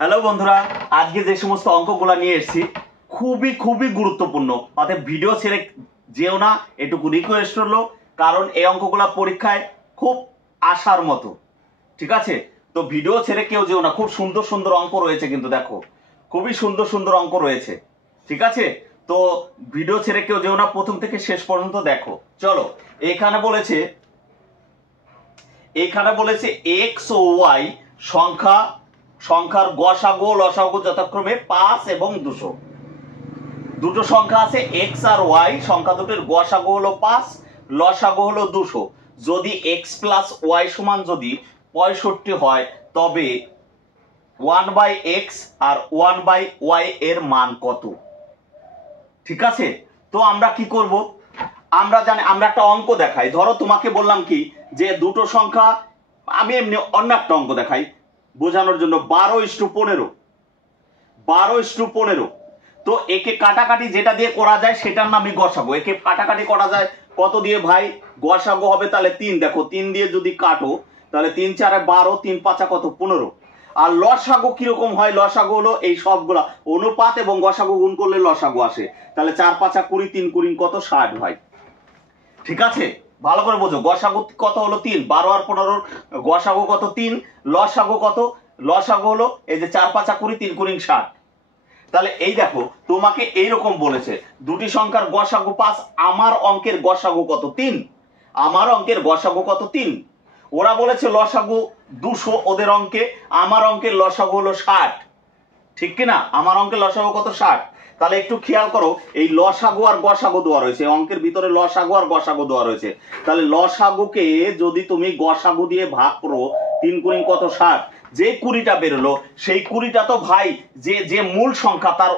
Hello বন্ধুরা, আজকে যে সমস্ত অঙ্কগুলো নিয়ে এসেছি খুবই খুবই গুরুত্বপূর্ণ, অতএব ভিডিও ছেড়ে যেও না, এটুকু রিকোয়েস্ট হলো। কারণ এই অঙ্কগুলো পরীক্ষায় খুব আসার মতো, ঠিক আছে? তো ভিডিও ছেড়ে কেউ যেও না। খুব সুন্দর সুন্দর অঙ্ক রয়েছে, কিন্তু দেখো খুবই সুন্দর সুন্দর অঙ্ক রয়েছে, ঠিক আছে? তো ভিডিও ছেড়ে কেউ যেও না, প্রথম থেকে শেষ পর্যন্ত দেখো। চলো, এখানে বলেছে এক্স ও ওয়াই সংখ্যার গসাগু ও লসাগু যথাক্রমে 5 এবং 200। দুটো সংখ্যা আছে এক্স আর ওয়াই, সংখ্যা দুটোর গসাগু হলো 5, লসাগু হলো 200। যদি এক্স প্লাস ওয়াই সমান যদি 65 হয়, তবে 1/x আর 1/y এর মান কত? ঠিক আছে, তো আমরা কি করব? আমরা একটা অঙ্ক দেখাই। ধরো তোমাকে বললাম কি যে দুটো সংখ্যা, আমি এমনি অন্য একটা অঙ্ক দেখাই বোঝানোর জন্য। 12:15। তো একে কাটাকাটি যেটা দিয়ে করা যায় সেটার নামই গসাগু। একে কাটাকাটি করা যায় কত দিয়ে ভাই? গসাগু হবে তাহলে 3। দেখো 3 দিয়ে যদি কাটো তাহলে 3 4 12, 3 5 কত 15। আর লসাগু কিরকম হয়? লসাগু হলো এই সবগুলা অনুপাত এবং গসাগু গুণ করলে লসাগু আসে। তাহলে 4 5 20, 3 20 কত 60 ভাই। ঠিক আছে, ভালো করে বোঝো। গসাগু কত হলো 3, 12 আর 15 গসাগু কত 3, লসাগু কত? লসাগু হলো এই যে 4 5 20, 3 20 60। তাহলে এই দেখো তোমাকে এইরকম বলেছে দুটি সংখ্যার গসাগু 5, আমার অঙ্কের গসাগু কত 3। আমার অঙ্কের গসাগু কত 3। ওরা বলেছে লসাগু 200 ওদের অঙ্কে, আমার অঙ্কের লসাগু হলো 60। ঠিক কিনা? আমার অঙ্কের লসাগু কত 60। তাহলে একটু খেয়াল করো, এই লসাগু আর গসাগু দেওয়া রয়েছে অঙ্কের ভিতরে, লসাগু আর গসাগু দেওয়া রয়েছে। তাহলে লসাগুকে যদি তুমি গসাগু দিয়ে ভাগ করো, 3 20 কত 60। যে 20টা বেরোলো সেই 20টা তো ভাই যে মূল সংখ্যা তার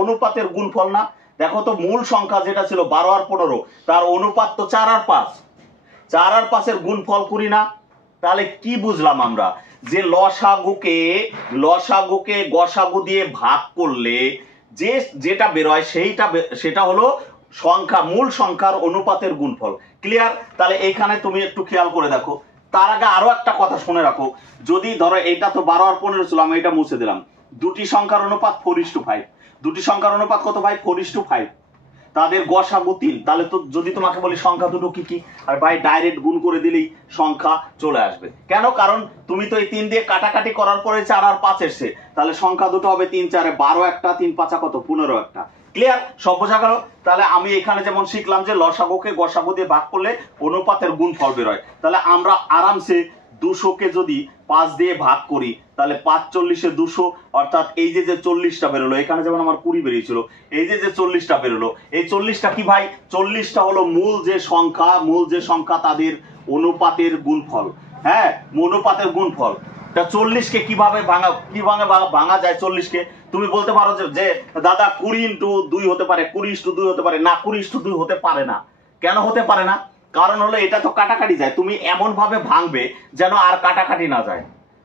অনুপাতের গুণফল না? দেখো তো মূল সংখ্যা যেটা ছিল 12 আর 15, তার অনুপাত তো 4 আর 5। 4 আর 5 এর গুণফল 20 না? তাহলে কি বুঝলাম আমরা? যে লসাগুকে গসাগু দিয়ে ভাগ করলে যেটা বেরোয় সেটা হলো মূল সংখ্যার অনুপাতের গুণফল। ক্লিয়ার? তাহলে এইখানে তুমি একটু খেয়াল করে দেখো। তার আগে আরো একটা কথা শুনে রাখো। যদি ধরো এইটা তো 12 আর 15 ছিল, আমি এটা মুছে দিলাম। দুটি সংখ্যার অনুপাত 4:5। দুটি সংখ্যার অনুপাত কত ভাই? 4:5। তাদের গসাগু 3। তাহলে তো যদি তোমাকে বলি সংখ্যা দুটো কি কি, আর ভাই ডাইরেক্ট গুণ করে দিলেই সংখ্যা চলে আসবে। কেন? কারণ তুমি তো এই 3 দিয়ে কাটাকাটি করার পরে 4 আর 5 এসছে, তাহলে সংখ্যা দুটো হবে 3 4 12 একটা, 3 5 কত 15 একটা। ক্লিয়ার? সব বোঝা গেল? তাহলে আমি এখানে যেমন শিখলাম যে লসাগুকে গসাগু দিয়ে ভাগ করলে অনুপাতের গুণফল বেরোয়। তাহলে আমরা আরামসে 200কে যদি 5 দিয়ে ভাগ করি তাহলে 5 40 200, অর্থাৎ এই যে 40টা বেরোলো, এখানে যেমন আমার 20 বেরিয়েছিল, এই যে 40টা বেরোলো, এই 40টা কি ভাই? 40টা হলো মূল যে সংখ্যা তাদের অনুপাতের গুণফল। হ্যাঁ, অনুপাতের গুণফল। তা 40কে কিভাবে ভাঙা যায়? 40কে তুমি বলতে পারো যে দাদা 20x2 হতে পারে, 20x2 হতে পারে না। 20x2 হতে পারে না। কেন হতে পারে না? কারণ হলো এটা তো কাটাকাটি যায়। তুমি এমন ভাবে ভাঙবে যেন আর কাটাকাটি না যায়।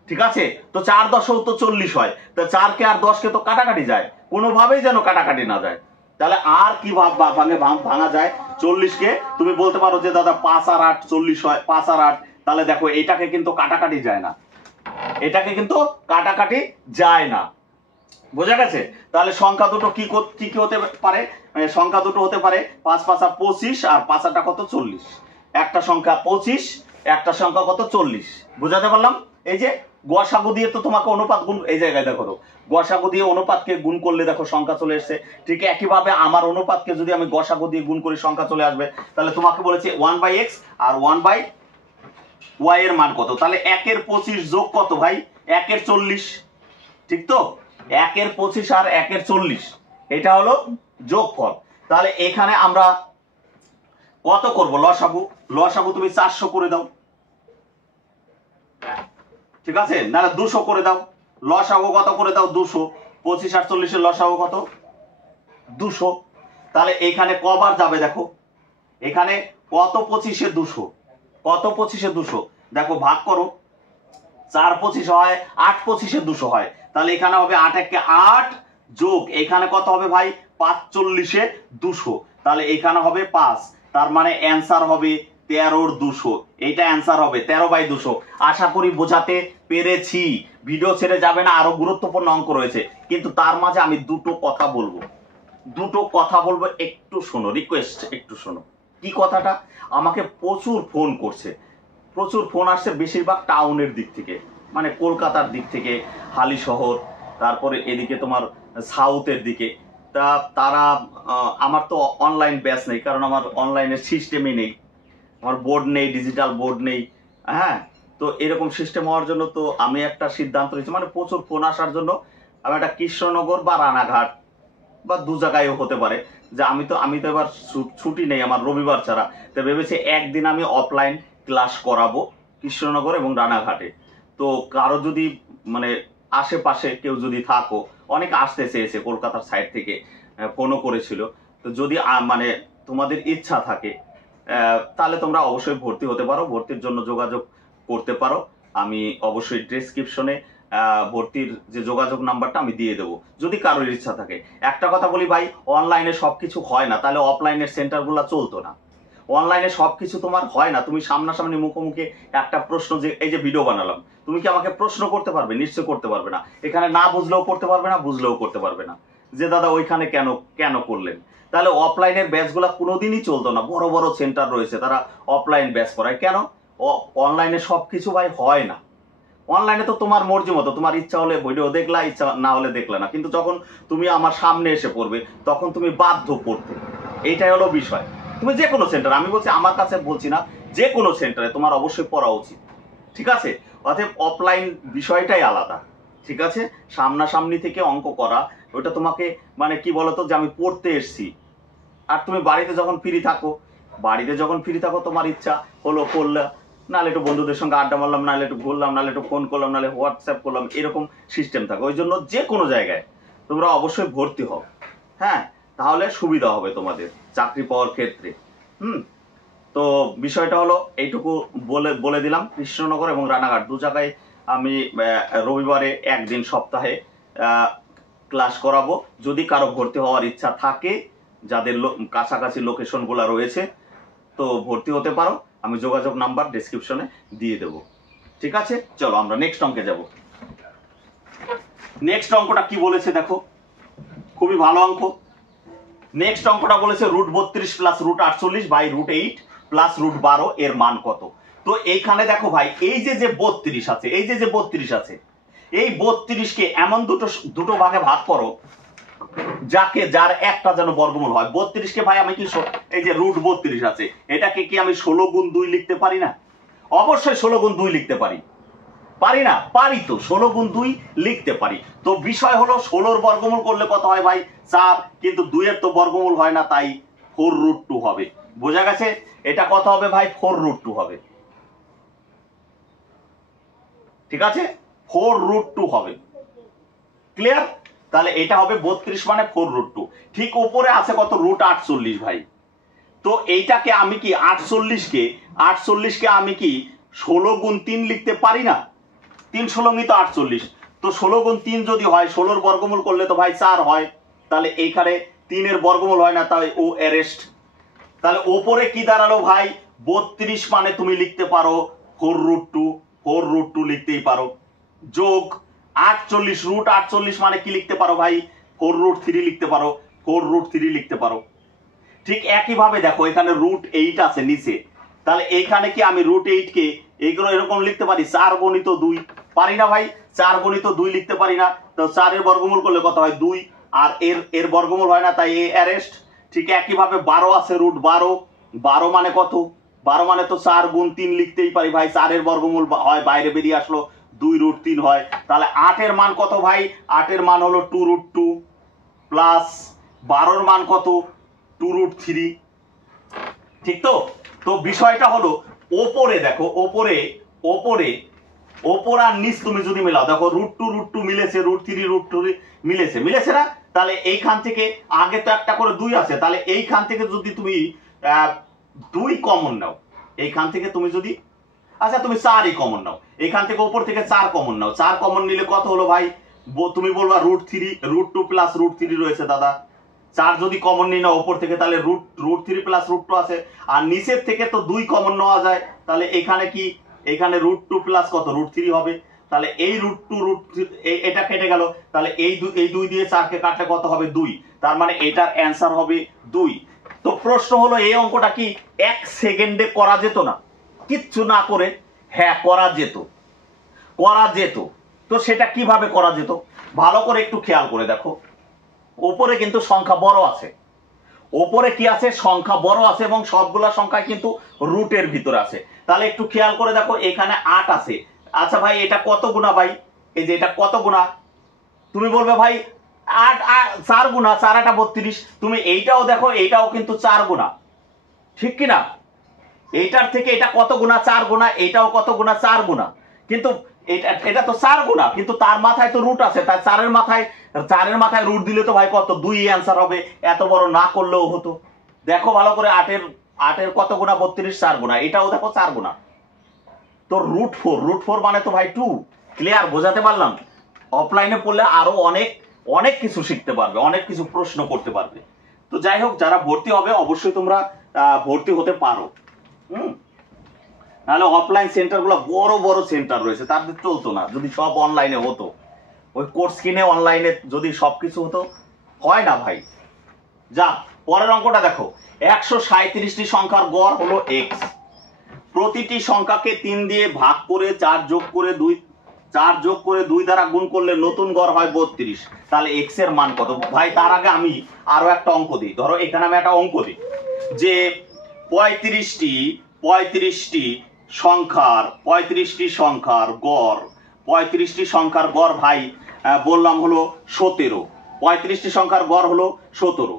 ঠিক আছে? তো 4 10 তো 40 হয়, তো 4কে আর 10কে তো কাটাকাটি যায়, কোনোভাবেই যেন কাটাকাটি না যায়। তাহলে আর কি ভাঙা যায়? 40কে তুমি বলতে পারো যে দাদা 5 আর 8 40 হয়, 5 আর 8। তাহলে দেখো এটাকে কিন্তু কাটাকাটি যায় না, এটাকে কিন্তু কাটাকাটি যায় না। বোঝা গেছে? তাহলে সংখ্যা দুটো কি কি হতে পারে? সংখ্যা দুটো হতে পারে 5 5 25 আর 5 কত 40। একটা সংখ্যা 25, একটা সংখ্যা কত 40। বুঝাতে পারলাম? এই যে গসাগু দিয়ে তো তোমাকে অনুপাত গুণ, এই জায়গায় দেখো তো গসাগু দিয়ে অনুপাতকে গুণ করলে দেখো সংখ্যা চলে এসছে। ঠিক একইভাবে আমার অনুপাতকে যদি আমি গসাগু দিয়ে গুণ করি সংখ্যা চলে আসবে। তাহলে তোমাকে বলেছে 1/x আর 1/y এর মান কত? তাহলে 1 এর 25 যোগ কত ভাই? 1 এর 40। ঠিক তো? 1 এর 25 আর 1 এর 40, এটা হলো যোগফল। তাহলে এখানে আমরা কত করব? লসাগু তুমি 400 করে দাও, ঠিক আছে? না 200 করে দাও। লসাগু কত করে দাও? 200। 25 আর 40 এর লসাগু কত? 200। তাহলে এখানে কবার যাবে দেখো, এখানে কত 25 এ 200, কত 25 এ 200 দেখো ভাগ করো। 4 25 হয়, 8 25 এ 200 হয়। তাহলে এখানে হবে 8 1 8 যোগ এখানে কত হবে ভাই? 5 40 এ 200। তাহলে এখানে হবে 5। তার মানে অ্যান্সার হবে 13 200। এইটা অ্যান্সার হবে 13/200। আশা করি বোঝাতে পেরেছি। ভিডিও ছেড়ে যাবে না, আরো গুরুত্বপূর্ণ অঙ্ক রয়েছে, কিন্তু তার মাঝে আমি দুটো কথা বলবো, একটু শোনো, রিকোয়েস্ট একটু শোনো। কি কথাটা? আমাকে প্রচুর ফোন করছে, প্রচুর ফোন আসছে, বেশিরভাগ টাউনের দিক থেকে, মানে কলকাতার দিক থেকে, হালি শহর, তারপরে এদিকে তোমার সাউথের দিকে। তা তারা আমার তো অনলাইন ব্যাচ নেই, কারণ আমার অনলাইনের সিস্টেমই নেই, আমার বোর্ড নেই, ডিজিটাল বোর্ড নেই। হ্যাঁ, তো এরকম সিস্টেম হওয়ার জন্য তো আমি একটা সিদ্ধান্ত নিয়েছি, মানে প্রচুর ফোন আসার জন্য আমি একটা কৃষ্ণনগর বা রানাঘাট বা দু জায়গায়ও হতে পারে, যে আমি তো এবার ছুটি নেই আমার রবিবার ছাড়া, তো ভেবেছি একদিন আমি অফলাইন ক্লাস করাবো কৃষ্ণনগর এবং রানাঘাটে। তো কারো যদি মানে আশেপাশে কেউ যদি থাকো, অনেকে আসতে চেয়েছে কলকাতার সাইড থেকে, ফোনও করেছিল, তো যদি মানে তোমাদের ইচ্ছা থাকে তাহলে তোমরা অবশ্যই ভর্তি হতে পারো, ভর্তির জন্য যোগাযোগ করতে পারো। আমি অবশ্যই ডেসক্রিপশনে ভর্তির যে যোগাযোগ নাম্বারটা আমি দিয়ে দেবো, যদি কারোর ইচ্ছা থাকে। একটা কথা বলি ভাই, অনলাইনে সবকিছু হয় না, তাহলে অফলাইনের সেন্টারগুলো চলতো না। অনলাইনে সবকিছু তোমার হয় না, তুমি সামনাসামনি মুখোমুখি একটা প্রশ্ন, যে এই যে ভিডিও বানালাম, তুমি কি আমাকে প্রশ্ন করতে পারবে? নিশ্চয় করতে পারবে না। এখানে না বুঝলেও করতে পারবে না, বুঝলেও করতে পারবে না, যে দাদা ওইখানে কেন কেন করলেন। তাহলে অফলাইনের ব্যাচগুলো কোনোদিনই চলতো না। বড় বড় সেন্টার রয়েছে, তারা অফলাইন ব্যাচ করায় কেন? অনলাইনে সবকিছু ভাই হয় না। অনলাইনে তো তোমার মর্জি মতো, তোমার ইচ্ছা হলে ভিডিও দেখলা, ইচ্ছা না হলে দেখলে না, কিন্তু যখন তুমি আমার সামনে এসে পড়বে তখন তুমি বাধ্য পড়তে। এইটাই হলো বিষয়। তুমি যে কোনো সেন্টার, আমি বলছি আমার কাছে বলছি না, যে কোনো সেন্টারে তোমার অবশ্যই পড়া উচিত, ঠিক আছে? অতএব অফলাইন বিষয়টাই আলাদা, ঠিক আছে? সামনাসামনি থেকে অঙ্ক করা, ওটা তোমাকে মানে কি বলতো, যে আমি পড়তে এসছি, আর তুমি বাড়িতে যখন ফ্রি থাকো তোমার ইচ্ছা হলো করলে, নাহলে একটু বন্ধুদের সঙ্গে আড্ডা মারলাম, নাহলে একটু ঘুরলাম, নাহলে একটু ফোন করলাম, নাহলে হোয়াটসঅ্যাপ করলাম, এরকম সিস্টেম থাকে। ওই জন্য যে কোনো জায়গায় তোমরা অবশ্যই ভর্তি হও, হ্যাঁ, তাহলে সুবিধা হবে তোমাদের চাকরি পাওয়ার ক্ষেত্রে। তো বিষয়টা হলো এইটুকু বলে দিলাম। কৃষ্ণনগর এবং রানাঘাট দু জায়গায় আমি রবিবারে একদিন সপ্তাহে ক্লাস করাবো। যদি কারো ভর্তি হওয়ার ইচ্ছা থাকে, যাদের কাছাকাছি লোকেশনগুলো রয়েছে, তো ভর্তি হতে পারো। আমি যোগাযোগ নাম্বার ডেসক্রিপশনে দিয়ে দেব, ঠিক আছে? চলো আমরা নেক্সট অঙ্কে যাব। নেক্সট অঙ্কটা কি বলেছে দেখো, খুবই ভালো অঙ্ক। নেক্সট অঙ্কটা বলেছে √32 প্লাস √48 বাই √8 প্লাস √12 এর মান কত? তো এইখানে দেখো ভাই, এই যে 32 আছে, এই যে 32 আছে, এই 32কে এমন দুটো ভাগে ভাগ করো যার একটা যেন বর্গমূল হয়। 32কে ভাই আমি কি, এই যে √32 আছে, এটাকে কি আমি 16 গুণ 2 লিখতে পারি না? অবশ্যই 16 গুণ 2 লিখতে পারি না? পারি তো, 16 গুণ 2 লিখতে পারি। তো বিষয় হলো 16 বর্গমূল করলে কত হয় ভাই? 4, কিন্তু 2 এর তো বর্গমূল হয় না, তাই 4√2 হবে। বোঝা গেছে? এটা কত হবে ভাই? 4√2 হবে, ঠিক আছে? 4√2 হবে, ক্লিয়ার? তাহলে এটা হবে 32 মানে 4√2। ঠিক উপরে আছে কত? √48 ভাই। তো এইটাকে আমি কি 48কে আমি কি 16 গুণ 3 লিখতে পারি না? 3 16 তো 48। তো 16 গুণ 3 যদি হয়, 16 বর্গমূল করলে তো ভাই 4 হয়, তাহলে এইখানে 3 এর বর্গমূল হয় না, তাই ও অ্যারেস্ট। তাহলে ওপরে কি দাঁড়ালো ভাই? 32 মানে তুমি লিখতে পারো 4√2 লিখতেই পারো, যোগ 48, √48 মানে কি লিখতে পারো ভাই? 4√3 লিখতে পারো, 4√3 লিখতে পারো। ঠিক একইভাবে দেখো, এখানে √8 আছে নিচে, তাহলে এইখানে কি আমি √8 কে এইগুলো এরকম লিখতে পারি? 4 গুণিত 2, পারি না ভাই? 4 গুণিত 2 লিখতে পারি না। তো 4 এর বর্গমূল করলে কত হয়? 2, আর এর বর্গমূল হয় না, তাই এ অ্যারেস্ট। ঠিক একইভাবে 12 আছে, √12, 12 মানে কত? 12 মানে তো 4 গুণ 3 লিখতেই পারি ভাই। 4 এর বর্গমূল হয়, বাইরে বেরিয়ে আসলো 2√3 হয়। তাহলে 8 এর মান কত ভাই? 8 এর মান হলো 2√2 প্লাস 12 এর মান কত? 2√3, ঠিক তো? তো বিষয়টা হলো ওপরে দেখো, ওপর আর নিচ তুমি যদি মেলাও, দেখো √2 মিলেছে, √3 মিলেছে না? তাহলে এইখান থেকে আগে তো একটা করে 2 আছে, তাহলে এইখান থেকে যদি তুমি 2 কমন নাও, এইখান থেকে তুমি যদি, আচ্ছা তুমি 4ই কমন নাও, এইখান থেকে উপর থেকে 4 কমন নাও। 4 কমন নিলে কত হলো ভাই? তুমি বলবা √2 প্লাস √3 রয়েছে দাদা। 4 যদি কমন নিই না উপর থেকে, তাহলে √3 প্লাস √2 আছে, আর নিচের থেকে তো 2 কমন নেওয়া যায়, তাহলে এখানে কি, এখানে √2 প্লাস কত? √3 হবে। তাহলে এই √2 এটা কেটে গেল, তাহলে এই 2 দিয়ে 4 কে কাটলে কত হবে 2, তার মানে এটার অ্যান্সার হবে 2। তো প্রশ্ন হলো এই অঙ্কটা কি 1 সেকেন্ডে করা যেত না, কিচ্ছু না করে? হ্যাঁ করা যেত, করা যেত। তো সেটা কিভাবে করা যেত ভালো করে একটু খেয়াল করে দেখো। উপরে কিন্তু সংখ্যা বড় আছে, ওপরে কি আছে সংখ্যা বড় আছে এবং সবগুলা সংখ্যা কিন্তু রুটের ভিতরে আছে। তাহলে একটু খেয়াল করে দেখো এখানে 8 আছে। আচ্ছা ভাই এটা কত গুণা ভাই? এই যে এটা কত গুণা? তুমি বলবে ভাই 8 4 গুণা, 4 8 32। তুমি এইটাও দেখো, এইটাও কিন্তু 4 গুণা, ঠিক কি না? এইটার থেকে এটা কত গুণা? 4 গুণা। এইটাও কত গুণা? 4 গুণা। কিন্তু এটা তো 4 গুণা, কিন্তু তার মাথায় তো রুট আছে, তাই 4 এর মাথায় রুট দিলে তো ভাই কত 2 অ্যান্সার হবে, এত বড় না করলেও হতো। দেখো ভালো করে 8 এর কত গুণা? 32, 4 গুণা। এটাও দেখো 4 গুণা। তো √4 মানে তো ভাই 2। ক্লিয়ার? বোঝাতে পারলাম? অফলাইনে পড়লে আরো অনেক কিছু শিখতে পারবে, অনেক কিছু প্রশ্ন করতে পারবে। তো যাই হোক, যারা ভর্তি হবে অবশ্যই তোমরা ভর্তি হতে পারো। নাহলে অফলাইন সেন্টারগুলো বড় বড় সেন্টার রয়েছে, তাদের চলতো না যদি সব অনলাইনে হতো। ওই কোর্স কিনে অনলাইনে যদি সবকিছু হতো, হয় না ভাই। যা পরের অঙ্কটা দেখো। 137টি সংখ্যার গড় হলো x। প্রতিটি সংখ্যাকে 3 দিয়ে ভাগ করে 4 যোগ করে 2 দ্বারা গুণ করলে নতুন গড় হয় 32। তাহলে x এর মান কত? ভাই তার আগে আমি আরো একটা অঙ্ক দিই। ধরো এখানে আমি একটা অঙ্ক দিই যে 35টি সংখ্যার গড়, 35টি সংখ্যার গড় ভাই বললাম হলো 17। 35টি সংখ্যার গড় হলো 17।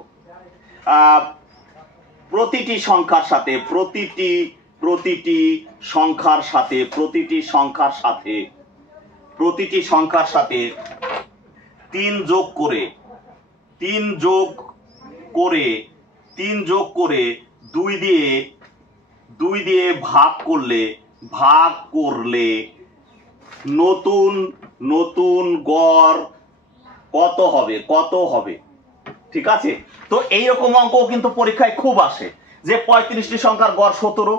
প্রতিটি সংখ্যার সাথে 3 যোগ করে 2 দিয়ে ভাগ করলে নতুন গড় কত হবে? ঠিক আছে? তো এইরকম অঙ্ক কিন্তু পরীক্ষায় খুব আসে যে 35টি সংখ্যার গড় 17,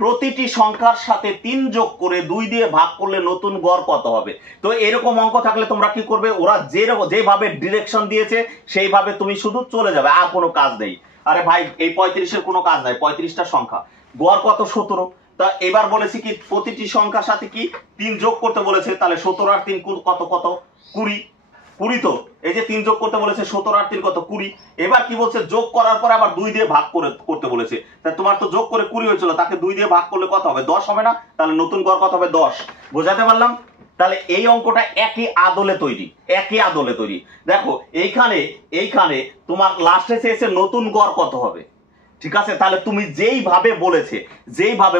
প্রতিটি সংখ্যার সাথে 3 যোগ করে 2 দিয়ে ভাগ করলে নতুন গড় কত হবে। তো এরকম অঙ্ক থাকলে তোমরা কি করবে? ওরা যেভাবে ডিরেকশন দিয়েছে সেইভাবে তুমি শুধু চলে যাবে, আর কোনো কাজ নেই। আরে ভাই এই 35-এর কোনো কাজ নাই, 35টা সংখ্যা, গড় কত? 17। তা এবার বলেছি কি প্রতিটি সংখ্যার সাথে কি 3 যোগ করতে বলেছে, তাহলে 17 আর 3 কত? 20। তো এই যে 3 যোগ করতে বলেছে, 17 আর 3 কত? 20। এবার কি বলছে? যোগ করার পরে আবার 2 দিয়ে ভাগ করতে বলেছে। তা তোমার তো যোগ করে 20 হয়েছিল, তাকে 2 দিয়ে ভাগ করলে কত হবে? 10 হবে না? তাহলে নতুন গড় কত হবে? 10। বোঝাতে পারলাম? তাহলে এই অঙ্কটা একই আদলে তৈরি। দেখো এইখানে তোমার লাস্টে চেয়েছে নতুন গড় কত হবে। ঠিক আছে? তাহলে তুমি যেইভাবে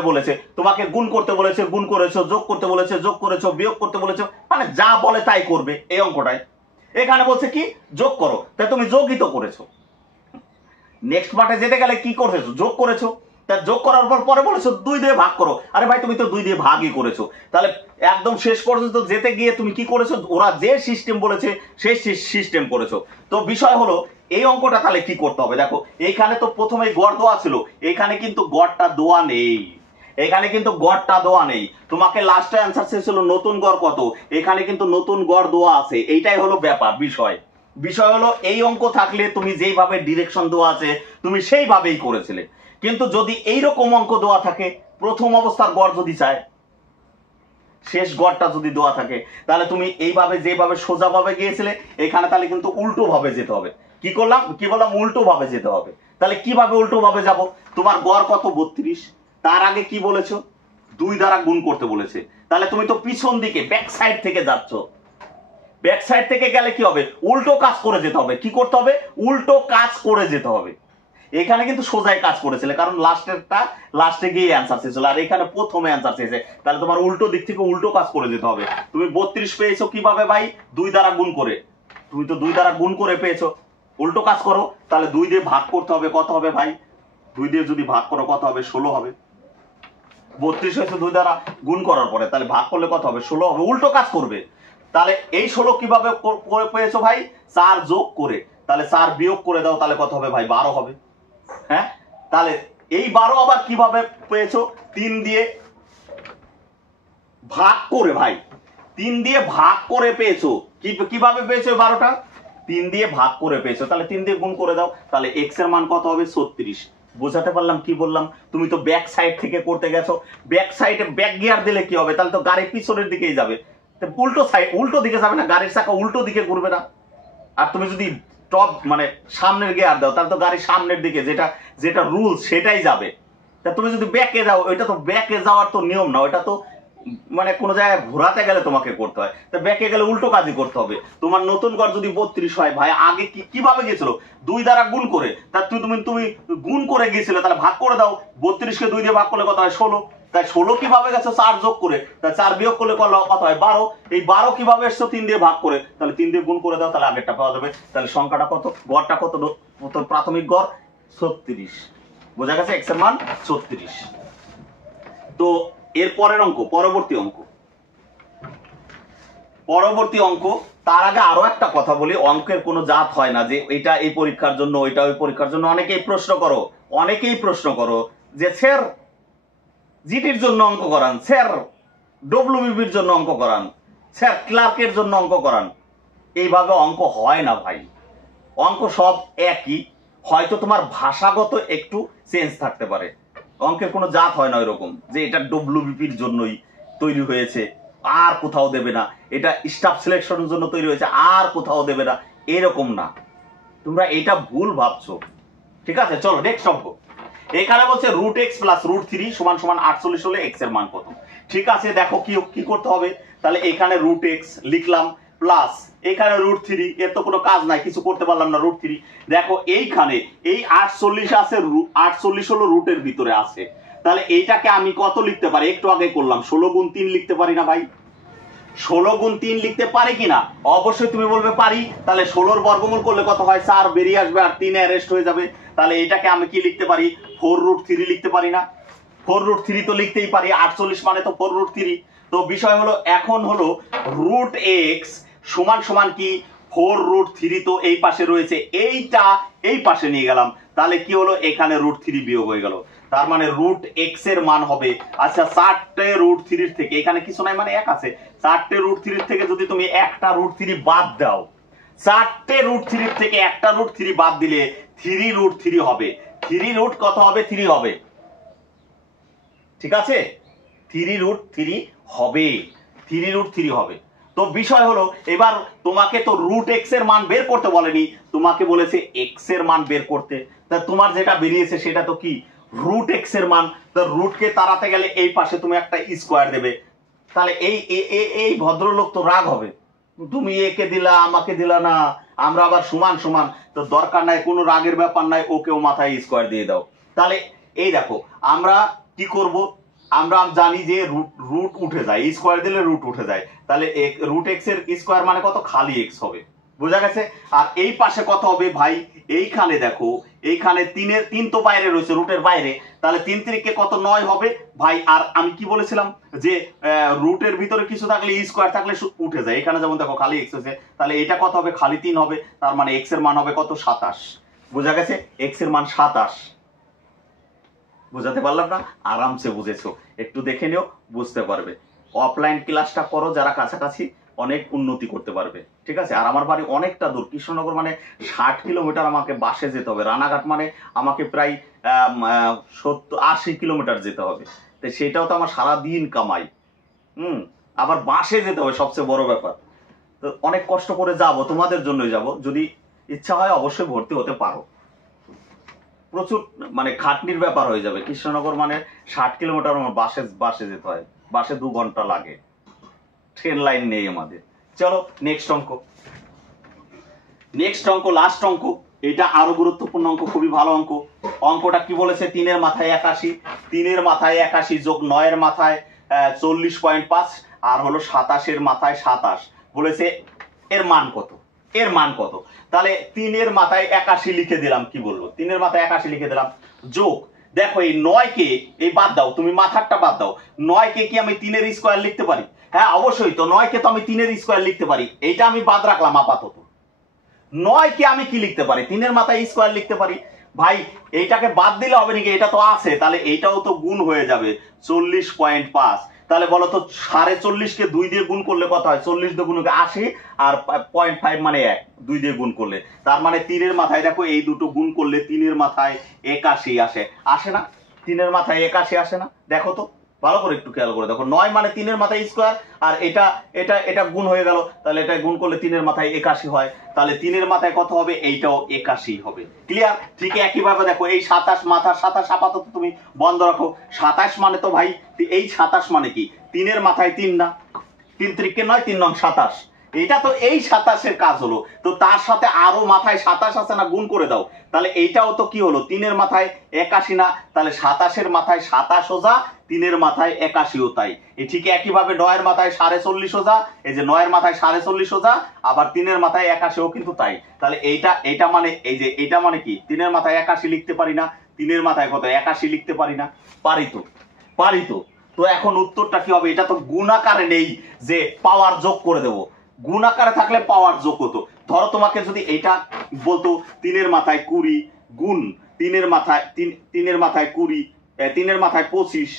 বলেছে, তোমাকে গুণ করতে বলেছে গুণ করেছো, যোগ করতে বলেছে যোগ করেছো, বিয়োগ করতে বলেছে, মানে যা বলে তাই করবে এই অঙ্কটায়। এখানে বলছে কি যোগ করো, তাই তুমি যোগই তো করেছো। নেক্সট পার্টে যেতে গেলে কি করেছো? যোগ করেছো। তা যোগ করার পরে বলেছো 2 দিয়ে ভাগ করো। আরে ভাই তুমি তো 2 দিয়ে ভাগই করেছো। তাহলে একদম শেষ পর্যন্ত যেতে গিয়ে তুমি কি করেছো? ওরা যে সিস্টেম বলেছে সেই সিস্টেম করেছো। তো বিষয় হলো এই অঙ্কটা তাহলে কি করতে হবে? দেখো এইখানে তো প্রথমেই গড় দেওয়া ছিল, এখানে কিন্তু গড়টা দেওয়া নেই। তোমাকে লাস্টে অ্যান্সার চেয়েছিল নতুন গড় কত, এখানে কিন্তু নতুন গড় দেওয়া আছে। এইটাই হলো ব্যাপার। বিষয় হলো এই অঙ্ক থাকলে তুমি যেইভাবে ডিরেকশন দেওয়া আছে তুমি সেইভাবেই করেছিলে। কিন্তু যদি এইরকম অঙ্ক দেওয়া থাকে, প্রথম অবস্থার গড় যদি চায়, শেষ গড়টা যদি দেওয়া থাকে, তাহলে তুমি এইভাবে যেভাবে সোজাভাবে গিয়েছিলে এখানে তাহলে কিন্তু উল্টো ভাবে যেতে হবে। কি বললাম? উল্টো ভাবে যেতে হবে। তাহলে কিভাবে উল্টো ভাবে যাব? তোমার গড় কত? 32। তার আগে কি বলেছো? 2 দ্বারা গুণ করতে বলেছে। তাহলে তুমি তো পিছন দিকে ব্যাক সাইড থেকে যাচ্ছ। ব্যাক সাইড থেকে গেলে কি হবে? উল্টো কাজ করে যেতে হবে। কি করতে হবে? উল্টো কাজ করে যেতে হবে। এখানে কিন্তু সোজাই কাজ করেছিলে, কারণ লাস্টে গিয়ে অ্যান্সার চেয়েছিল, আর এখানে প্রথমে অ্যান্সার চেয়েছে। তাহলে তোমার উল্টো দিক থেকে উল্টো কাজ করে যেতে হবে। তুমি 32 পেয়েছো কিভাবে ভাই? 2 দ্বারা গুণ করে। তুমি তো 2 দ্বারা গুণ করে পেয়েছো, উল্টো কাজ করো। তাহলে 2 দিয়ে ভাগ করতে হবে, কত হবে ভাই? 2 দিয়ে যদি ভাগ করো কত হবে? 16 হবে। 32 হয়েছে 2 দ্বারা গুণ করার পরে, তাহলে ভাগ করলে কত হবে? 16 হবে। উল্টো কাজ করবে। তাহলে এই 16 কিভাবে পেয়েছো ভাই? 4 যোগ করে। তাহলে 4 বিয়োগ করে দাও, তাহলে কত হবে ভাই? 12 হবে। হ্যাঁ, তাহলে এই 12 আবার কিভাবে পেয়েছো? 3 দিয়ে ভাগ করে। ভাই 3 দিয়ে ভাগ করে পেয়েছো, কিভাবে পেয়েছো 12টা? 3 দিয়ে ভাগ করে পেয়েছো, তাহলে 3 দিয়ে গুণ করে দাও, তাহলে x এর মান কত হবে? 36। বোঝাতে পারলাম কি বললাম? তুমি তো ব্যাক সাইড থেকে করতে গেছো, ব্যাক সাইডে ব্যাক গিয়ার দিলে কি হবে? তাহলে তো গাড়ি পিছনের দিকেই যাবে, উল্টো সাইড, উল্টো দিকে যাবে না, গাড়ির চাকা উল্টো দিকে ঘুরবে না। আর তুমি যদি টপ মানে সামনের গিয়ার দাও, তাহলে তো গাড়ি সামনের দিকে, যেটা যেটা রুলস সেটাই যাবে। তা তুমি যদি ব্যাকে যাও, ওইটা তো ব্যাকে যাওয়ার তো নিয়ম না, ওইটা তো মানে কোনো জায়গায় ঘোরাতে গেলে তোমাকে করতে হয়, তা ব্যাকে গেলে উল্টো কাজই করতে হবে। তোমার নতুন ঘর যদি 32 হয়, ভাই আগে কিভাবে গেছিল? 2 দ্বারা গুণ করে। তা তুমি গুণ করে গিয়েছিলে, তাহলে ভাগ করে দাও। 32 কে 2 দিয়ে ভাগ করলে কত হয়? 16। তাই 16 কিভাবে গেছে? 4 যোগ করে। তা 4 বিয়োগ করলে কত হয়? 12। এই 12 কিভাবে এসছো? 3 দিয়ে ভাগ করে। তাহলে 3 দিয়ে গুণ করে দাও, তাহলে আগেরটা পাওয়া যাবে। তাহলে সংখ্যাটা কত? গড়টা কত? প্রাথমিক গড় 36। বোঝা গেছে? x এর মান 36। তো এর পরের অঙ্ক, পরবর্তী অঙ্ক। তার আগে আরো একটা কথা বলি, অঙ্কের কোনো জাত হয় না যে এটা এই পরীক্ষার জন্য, ওইটা ওই পরীক্ষার জন্য। অনেকেই প্রশ্ন করো যে স্যার জিটির জন্য অঙ্ক করান, স্যার ডব্লিউবিপির জন্য অঙ্ক করান, স্যার ক্লার্কের জন্য অঙ্ক করান। এইভাবে অঙ্ক হয় না ভাই, অঙ্ক সব একই, হয়তো তোমার ভাষাগত একটু চেঞ্জ থাকতে পারে। অঙ্কের কোনো জাত হয় না ওইরকম যে এটা ডব্লিউবিপির জন্যই তৈরি হয়েছে, আর কোথাও দেবে না, এটা স্টাফ সিলেকশনের জন্য তৈরি হয়েছে, আর কোথাও দেবে না, এরকম না। তোমরা এটা ভুল ভাবছো, ঠিক আছে? চলো নেক্সট অঙ্ক। এখানে বলছে √x + √3 = 48 হলে x এর মান কত? ঠিক আছে, দেখো কি করতে হবে। তাহলে এখানে √x লিখলাম, প্লাস এখানে √3, এর তো কোনো কাজ নাই, কিছু করতে পারলাম না। √3 দেখো এইখানে এই 48 আছে, 48 হলো রুটের ভিতরে আছে। তাহলে এইটাকে আমি কত লিখতে পারি? একটু আগে করলাম, 16 গুণ 3 লিখতে পারি না ভাই? 16 গুণ 3 লিখতে পারি কিনা? অবশ্যই তুমি বলবে পারি। তাহলে 16 বর্গমূল করলে কত হয়? 4 বেরিয়ে আসবে, আর 3 অ্যারেস্ট হয়ে যাবে। তাহলে এটাকে আমি কি লিখতে পারি? 4√3 লিখতে পারি না? 4√3 তো লিখতেই পারি, 48 মানে তো 4√3। তো বিষয় হলো, এখন হলো √x সমান কি? 4√3। তো এই পাশে রয়েছে, এইটা এই পাশে নিয়ে গেলাম, তাহলে কি হলো? এখানে √3 বিয়োগ হয়ে গেল। তার মানে √x এর মান হবে, আচ্ছা 4টে √3 থেকে, এখানে কিছু নাই মানে 1 আছে, 4টে √3 থেকে যদি তুমি একটা √3 বাদ দাও, 4টে √3 থেকে একটা √3 বাদ দিলে 3√3 হবে। 3 কত হবে? 3 হবে, ঠিক আছে? 3√3 হবে, 3√3 হবে। তো বিষয় হলো, এবার তোমাকে তো √x এর মান বের করতে বলেনি, তোমাকে বলেছে x এর মান বের করতে। তা তোমার যেটা বেরিয়েছে সেটা তো কি? √x এর মান। তো রুটকে তাড়াতে গেলে এই পাশে তুমি একটা স্কোয়ার দেবে। তাহলে এই ভদ্রলোক তো রাগ হবে, তুমি একে দিলা আমাকে দিলা না, আমরা আবার সমান সমান। তো দরকার নাই, কোনো রাগের ব্যাপার নাই, ওকেও মাথায় স্কোয়ার দিয়ে দাও। তাহলে এই দেখো, আমরা কি করব? আমরা জানি যে রুট উঠে যায়, স্কোয়ার দিলে রুট উঠে যায়, তাহলে √x এর স্কোয়ার মানে কত? খালি x হবে। বোঝা গেছে? আর এই পাশে কত হবে ভাই? এইখানে দেখো, এইখানে 3 তো বাইরে রয়েছে, রুটের বাইরে, তাহলে 3 3 কত? 9 হবে ভাই। আর আমি কি বলেছিলাম যে রুটের ভিতরে কিছু থাকলে, স্কোয়ার থাকলে উঠে যায়। এখানে যেমন দেখো খালি x আছে, তাহলে এটা কত হবে? খালি 3 হবে। তার মানে x এর মান হবে কত? 27। বোঝা গেছে? x এর মান 27। বুঝাতে পারলাম না? আরামসে বুঝেছো, একটু দেখে নিও, বুঝতে পারবে। অফলাইন ক্লাসটা করো যারা কাছাকাছি, অনেক উন্নতি করতে পারবে, ঠিক আছে? আর আমার বাড়ি অনেকটা দূর, কৃষ্ণনগর মানে 60 কিলোমিটার আমাকে বাসে যেতে হবে, রানাঘাট মানে আমাকে প্রায় 70-80 কিলোমিটার যেতে হবে। তো সেটাও তো আমার সারাদিন কামাই, আবার বাসে যেতে হবে, সবচেয়ে বড় ব্যাপার। তো অনেক কষ্ট করে যাব, তোমাদের জন্যই যাব। যদি ইচ্ছা হয় অবশ্যই ভর্তি হতে পারো। প্রচুর মানে খাটনির ব্যাপার হয়ে যাবে, কৃষ্ণনগর মানে 60 কিলোমিটার আমার বাসে যেতে হয়, বাসে 2 ঘন্টা লাগে, ট্রেন লাইন নেই আমাদের। চলো নেক্সট অঙ্ক, লাস্ট অঙ্ক। এটা আরো গুরুত্বপূর্ণ অঙ্ক, খুবই ভালো অঙ্ক। অঙ্কটা কি বলেছে? 3 মাথায় 81, 3 মাথায় 81 যোগ 9 মাথায় 40.5, আর হলো 27 মাথায় 27 বলেছে। এর মান কত? তাহলে 3 মাথায় 81 লিখে দিলাম, কি বলবো? 3 মাথায় 81 লিখে দিলাম, যোগ দেখো এই 9 কে এই বাদ দাও, তুমি মাথারটা বাদ দাও। 9 কে কি আমি 3 স্কোয়ার লিখতে পারি? হ্যাঁ অবশ্যই, তো 9 কে তো আমি 3 স্কোয়ার লিখতে পারি, এইটা আমি বাদ রাখলাম আপাতত। 9 কে আমি কি লিখতে পারি? 3 মাথায় স্কোয়ার লিখতে পারি। ভাই এইটাকে বাদ দিলে হবে নাকি, এটা তো আছে, তাহলে এইটাও তো গুণ হয়ে যাবে 40.5। তাহলে বলো তো 45.5-কে 2 দিয়ে গুণ করলে কত হয়? 40 দিয়ে গুণ 80 আর 0.5 মানে 1, 2 দিয়ে গুণ করলে, তার মানে 3-এর মাথায় দেখো এই দুটো গুণ করলে 3-এর মাথায় 81 আসে, আসে না? 3-এর মাথায় 81 আসে না? দেখো তো ভালো করে একটু খেয়াল করে দেখো, 9 মানে 3-এর মাথায় স্কোয়ার, আর এটা এটা এটা গুণ হয়ে গেল, তাহলে এটা গুণ করলে 3-এর মাথায় 81 হয়, তাহলে 3-এর মাথায় কত হবে? এইটাও 81 হবে। ক্লিয়ার? ঠিক একইভাবে দেখো এই 27 মাথা, 27 আপাতত তুমি বন্ধ রাখো। 27 মানে তো ভাই এই 27 মানে কি? 3-এর মাথায় 3 না, 3 × 9 3 নং 27, এটা তো এই 27-এর কাজ হলো। তো তার সাথে আরো মাথায় 27 আছে না, গুণ করে দাও, তাহলে এইটাও তো কি হলো? 3-এর মাথায় 81 না, তাহলে 27-এর মাথায় 27 সোজা, 3-এর মাথায় 81ও তাই। এই ঠিক একইভাবে 9-এর মাথায় 40.5 সোজা, এই যে 9-এর মাথায় 40.5 সোজা, আবার 3-এর মাথায় 81ও কিন্তু তাই। তাহলে এইটা মানে এই যে এটা মানে কি? 3-এর মাথায় 81 লিখতে পারি না, 3-এর মাথায় কত? 81 লিখতে পারি না? পারি তো, পারি তো। তো এখন উত্তরটা কি হবে? এটা তো গুণাকারে নেই যে পাওয়ার যোগ করে দেব, গুণাকারে থাকলে পাওয়ার যোগ হতো। ধরো তোমাকে যদি এটা বলতো 3-এর মাথায় 20 গুণ 3-এর মাথায় 3-এর মাথায় 20, 3-এর মাথায় 25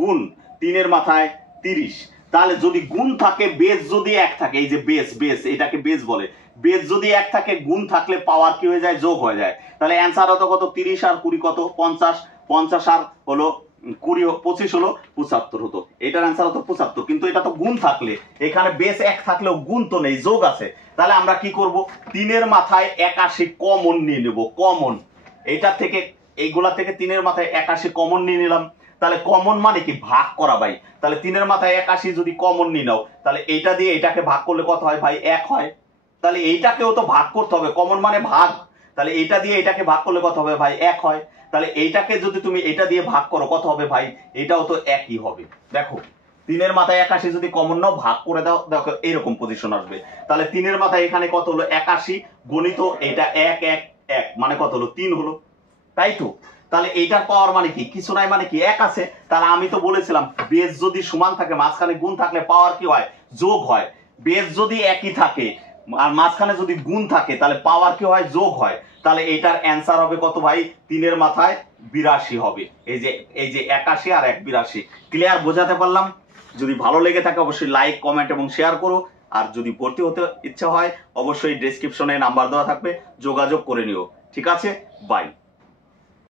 গুণ 3-এর মাথায় 30, তাহলে যদি গুণ থাকে, বেস যদি 1 থাকে, এই যে বেস এটাকে বেস বলে, বেস যদি 1 থাকে, গুণ থাকলে পাওয়ার কি হয়ে যায়? যোগ হয়ে যায়। তাহলে অ্যান্সার হতো কত? 30 আর 20 কত? 50, 50 আর হলো 20 25 হলো 75 হতো, এটার অ্যান্সার হতো 75। কিন্তু এটা তো গুণ থাকলে, এখানে বেস 1 থাকলেও গুণ তো নেই, যোগ আছে। তাহলে আমরা কি করব? 3-এর মাথায় 81 কমন নিয়ে নেব, কমন। এইটা থেকে এইগুলা থেকে 3-এর মাথায় 81 কমন নিয়ে নিলাম। তাহলে কমন মানে কি? ভাগ করা ভাই। তাহলে 3-এর মাথায় 81 যদি কমন নিয়ে নাও, তাহলে এইটা দিয়ে এটাকে ভাগ করলে কত হয় ভাই? 1 হয়। তাহলে এইটাকেও তো ভাগ করতে হবে, কমন মানে ভাগ, তাহলে এইটা দিয়ে এটাকে ভাগ করলে কত হবে ভাই? 1 হয়। তাহলে এইটাকে যদি তুমি এটা দিয়ে ভাগ করো, কত হবে ভাই? এটাও তো একই হবে। দেখো 3-এর মাথায় 81 যদি কমন নাও, ভাগ করে দাও, দেখো এরকম পজিশন আসবে। তাহলে 3-এর মাথায় এখানে কত হলো? 81 গণিত এটা 1 1 1 মানে কত হলো? 3 হলো, তাই তো। তাহলে এইটার পাওয়ার মানে কি? কিছু নাই, মানে কি? 1 আছে। তাহলে আমি তো বলেছিলাম বেস যদি সমান থাকে, মাঝখানে গুণ থাকলে পাওয়ার কি হয়? যোগ হয়। বেস যদি একই থাকে আর মাঝখানে যদি গুণ থাকে, তাহলে পাওয়ার কি হয়? যোগ হয়। তাহলে এটার অ্যান্সার হবে কত ভাই? 3-এর মাথায় 82 হবে। এই যে 81 আর 1 82। ক্লিয়ার? বোঝাতে পারলাম? যদি ভালো লেগে থাকে অবশ্যই লাইক, কমেন্ট এবং শেয়ার করো। আর যদি ভর্তি হতে ইচ্ছা হয় অবশ্যই ডেসক্রিপশনে নাম্বার দেওয়া থাকবে, যোগাযোগ করে নিও। ঠিক আছে, বাই।